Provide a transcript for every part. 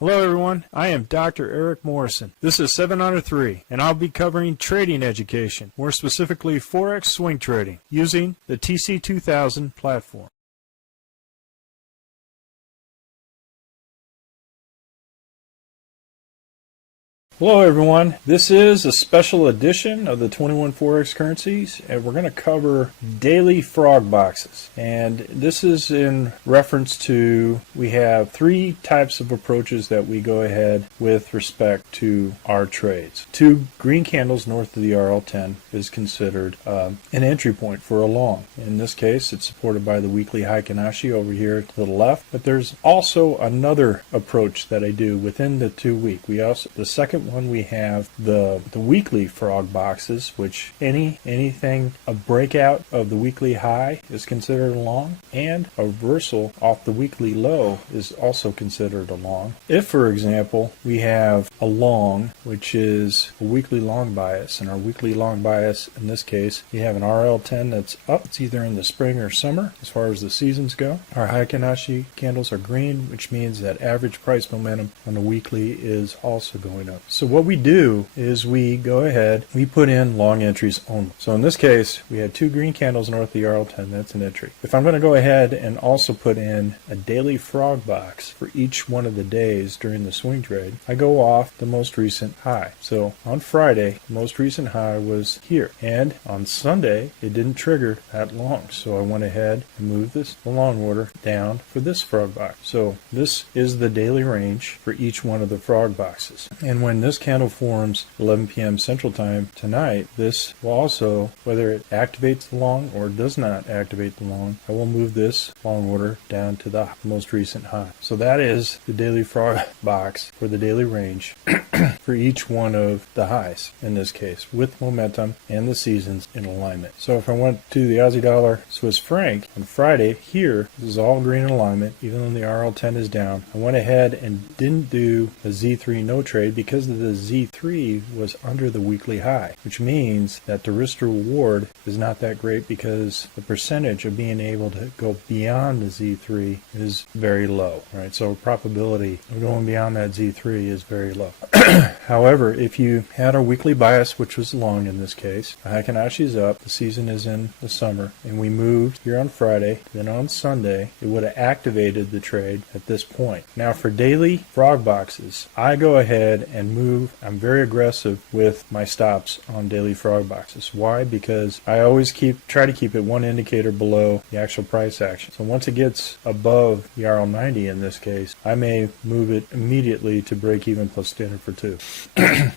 Hello everyone, I am Dr. Eric Morrison. This is 7 Under 3, and I'll be covering trading education, more specifically Forex swing trading, using the TC2000 platform. Hello everyone, this is a special edition of the 21 Forex currencies, and we're going to cover daily frog boxes. And this is in reference to, we have three types of approaches that we go ahead with respect to our trades. Two green candles north of the RL10 is considered an entry point for a long. In this case, it's supported by the weekly Heikin-Ashi over here to the left, but there's also another approach that I do within the 2 week. The second one, we have the weekly frog boxes, which anything a breakout of the weekly high is considered a long, and a reversal off the weekly low is also considered a long. If, for example, we have a long, which is a weekly long bias, and our weekly long bias in this case, we have an RL10 that's up. It's either in the spring or summer as far as the seasons go. Our Heikin-Ashi candles are green, which means that average price momentum on the weekly is also going up. So what we do is we go ahead, we put in long entries only. So in this case, we had two green candles north of the RL10, that's an entry. If I'm going to go ahead and also put in a daily frog box for each one of the days during the swing trade, I go off the most recent high. So on Friday, the most recent high was here. And on Sunday, it didn't trigger that long. So I went ahead and moved the long order down for this frog box. So this is the daily range for each one of the frog boxes. And when this candle forms 11 p.m. Central Time tonight, this will also, whether it activates the long or does not activate the long, I will move this long order down to the most recent high. So that is the daily frog box for the daily range for each one of the highs in this case, with momentum and the seasons in alignment. So if I went to the Aussie dollar Swiss franc on Friday, here, this is all green in alignment, even though the RL10 is down. I went ahead and didn't do a Z3 no trade because of the Z3 was under the weekly high, which means that the risk to reward is not that great because the percentage of being able to go beyond the Z3 is very low, right? So probability of going beyond that Z3 is very low. However, if you had a weekly bias, which was long in this case, the Heikin-Ashi is up, the season is in the summer, and we moved here on Friday, then on Sunday, it would have activated the trade at this point. Now for daily frog boxes, I go ahead and move. I'm very aggressive with my stops on daily frog boxes. Why? Because I always try to keep it one indicator below the actual price action. So once it gets above the RL90 in this case, I may move it immediately to break even plus standard for 2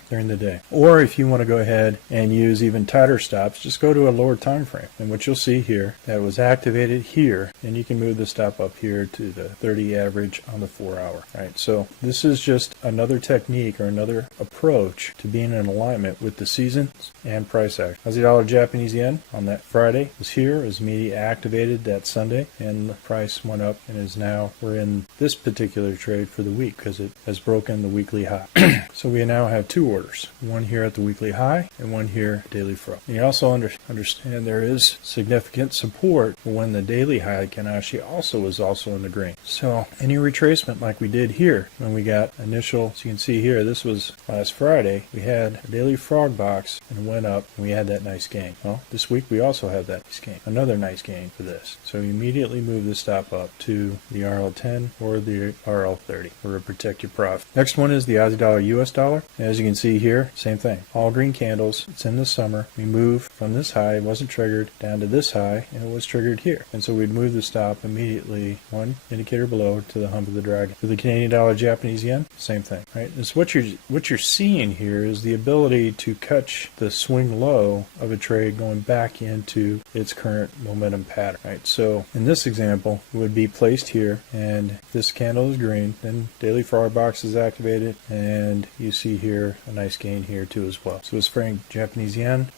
during the day. Or if you want to go ahead and use even tighter stops, just go to a lower time frame. And what you'll see here, that it was activated here, and you can move the stop up here to the 30 average on the 4 hour. Right? So this is just another technique or another approach to being in alignment with the seasons and price action. Aussie dollar Japanese yen on that Friday was here, was immediately activated that Sunday, and the price went up and is now, we're in this particular trade for the week because it has broken the weekly high. So we now have two orders, one here at the weekly high and one here daily frog. And you also understand there is significant support for when the daily Heikin-Ashi also is also in the green. So any retracement like we did here when we got initial, as you can see here, this was last Friday, we had a daily frog box and it went up and we had that nice gain. Well, this week we also have that nice gain, another nice gain for this. So you immediately move the stop up to the RL10 or the RL30 or protect your profit. Next one is the Aussie dollar US dollar. As you can see here, same thing. All green candles. It's in the summer. We moved from this high, it wasn't triggered, down to this high, and it was triggered here. And so we'd move the stop immediately, one indicator below to the hump of the dragon. For the Canadian dollar Japanese yen, same thing, right? And so what you're seeing here is the ability to catch the swing low of a trade going back into its current momentum pattern, right? So in this example, it would be placed here, and this candle is green, then daily frog box is activated, and you see here a nice gain here too as well. Swiss franc, Japanese yen.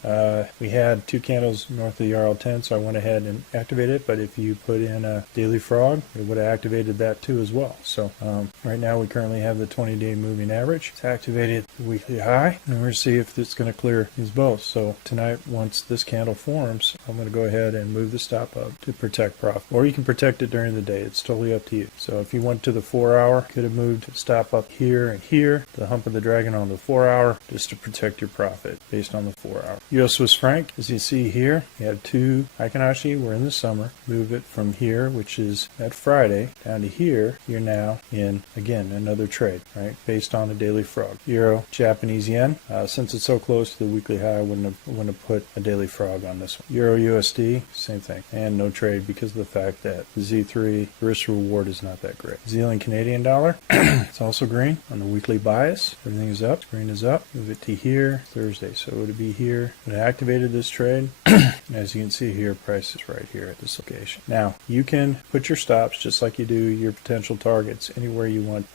We had 2 candles north of the RL10, so I went ahead and activated it. But if you put in a daily frog, it would have activated that too as well. So right now we currently have the 20-day moving average. It's activated the weekly high, and we're going to see if it's going to clear these both. So tonight, once this candle forms, I'm going to go ahead and move the stop up to protect profit. Or you can protect it during the day. It's totally up to you. So if you went to the 4 hour, could have moved stop up here and here, the hump of the dragon on the 4 hour, just to protect your profit based on the 4 hour. US Swiss franc, as you see here, you have 2 Heikinashi. We're in the summer. Move it from here, which is at Friday, down to here. You're now in, again, another trade, right, based on a daily frog. Euro, Japanese yen. Since it's so close to the weekly high, I wouldn't have put a daily frog on this one. Euro USD, same thing. And no trade because of the fact that the Z3 risk reward is not that great. Zealand Canadian dollar, it's also green on the weekly bias. Everything is up. Green is up. Move it to here Thursday. So it would be here. When I activated this trade, as you can see here, price is right here at this location. Now, you can put your stops just like you do your potential targets anywhere you want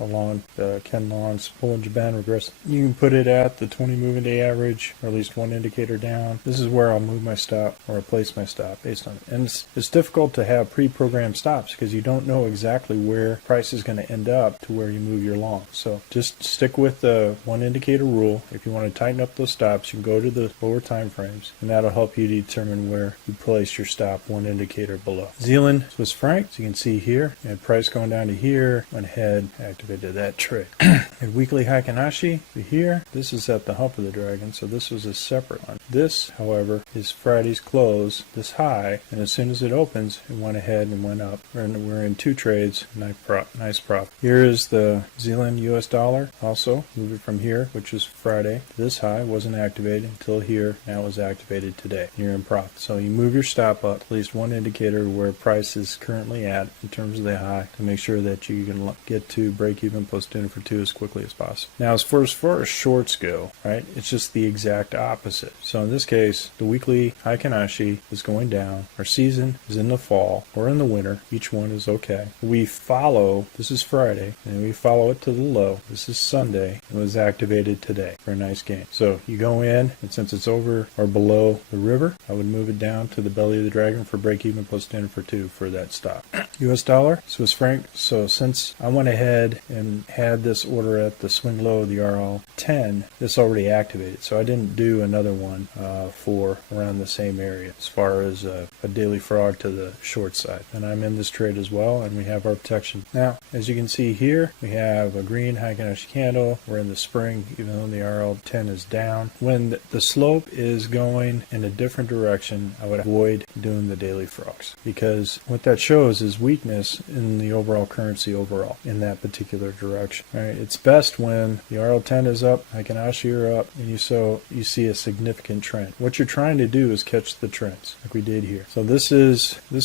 along the Ken Long's Bollinger Band regress. You can put it at the 20 moving day average, or at least one indicator down. This is where I'll move my stop or place my stop based on it. And it's difficult to have pre-programmed stops because you don't know exactly where price is going to end up to where you move your long. So just stick with the one indicator rule. If you want to tighten up those stops, you can go to the lower time frames, and that'll help you determine where you place your stop one indicator below. Zealand Swiss franc, as you can see here, and price going down to here, went ahead, activated that trade. And weekly Heikinashi here, this is at the hump of the dragon, so this was a separate one. This, however, is Friday's close, this high, and as soon as it opens, it went ahead and went up. We're in 2 trades, nice profit. Here is the Zealand US dollar, also move it from here, which is Friday. This high wasn't activated until here, now it was activated today. You're in profit. So you move your stop up, at least one indicator where price is currently at in terms of the high, to make sure that you can get to break even post dinner for 2 as quickly as possible. Now as far as shorts go, right, it's just the exact opposite. So in this case, the weekly Heikinashi is going down. Our season is in the fall or in the winter. Each one is okay. We follow, this is Friday, and we follow it to the low. This is Sunday, and was activated today for a nice gain. So you go in, and since it's over or below the river, I would move it down to the belly of the dragon for break even post dinner for 2 for that stop. US dollar, Swiss franc. So since I went ahead and had this order at the swing low of the RL10, this already activated. So I didn't do another one for around the same area as far as a daily frog to the short side. And I'm in this trade as well, and we have our protection. Now, as you can see here, we have a green Heikinashi candle. We're in the spring, even though the RL10 is down. When the slope is going in a different direction, I would avoid doing the daily frogs, because what that shows is weakness in the overall currency overall in that particular direction. All right, it's best when the RL10 is up, Heikinashi are up, and you see a significant trend. What you're trying to do is catch the trends, like we did here. So this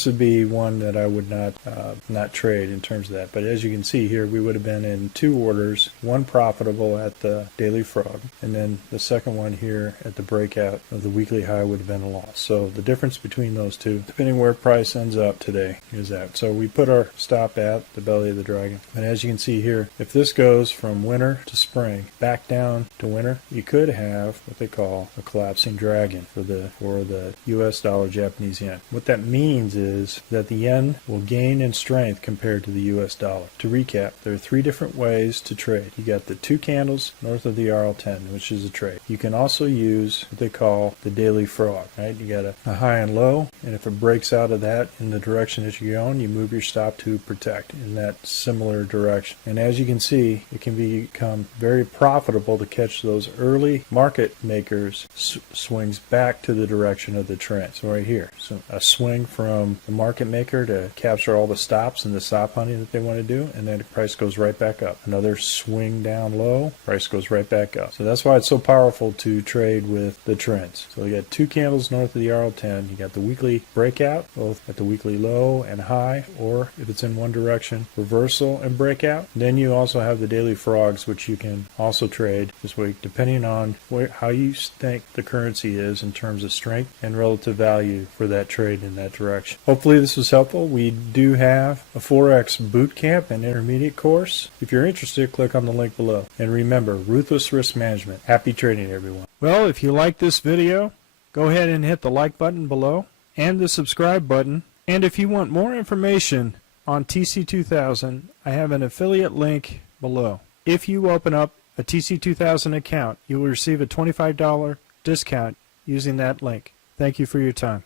would be one that I would not trade in terms of that. But as you can see here, we would have been in 2 orders, one profitable at the daily frog, and then the second one here at the breakout of the weekly high would have been a loss. So the difference between those two, depending where price ends up today, is that. So we put our stop at the belly of the dragon. And as you can see here, if this goes from winter to spring, back down to winter, you could have what they call a collapsing dragon for the US dollar Japanese yen. What that means is that the yen will gain in strength compared to the US dollar. To recap, there are 3 different ways to trade. You got the 2 candles north of the RL10, which is a trade. You can also use what they call the daily frog, right? You got a high and low, and if it breaks out of that in the direction that you're going, you move your stop to protect in that similar direction. And as you can see, it can become very profitable to catch those early market makers swings back to the direction of the trend. So right here, so a swing from the market maker to capture all the stops and the stop hunting that they want to do, and then the price goes right back up. Another swing down low, price goes right back up. So that's why it's so powerful to trade with the trends. So you got 2 candles north of the RL10. You got the weekly breakout, both at the weekly low and high, or if it's in one direction, reversal and breakout. Then you also have the daily frogs, which you can also trade this week, depending on how you think the currency is in terms of strength and relative value for that trade in that direction. Hopefully this was helpful. We do have a FOREX bootcamp and intermediate course. If you're interested, click on the link below. possible. And remember, ruthless risk management. Happy trading, everyone. Well, if you like this video, go ahead and hit the like button below and the subscribe button. And if you want more information on TC2000, I have an affiliate link below. If you open up a TC2000 account, you will receive a $25 discount using that link. Thank you for your time.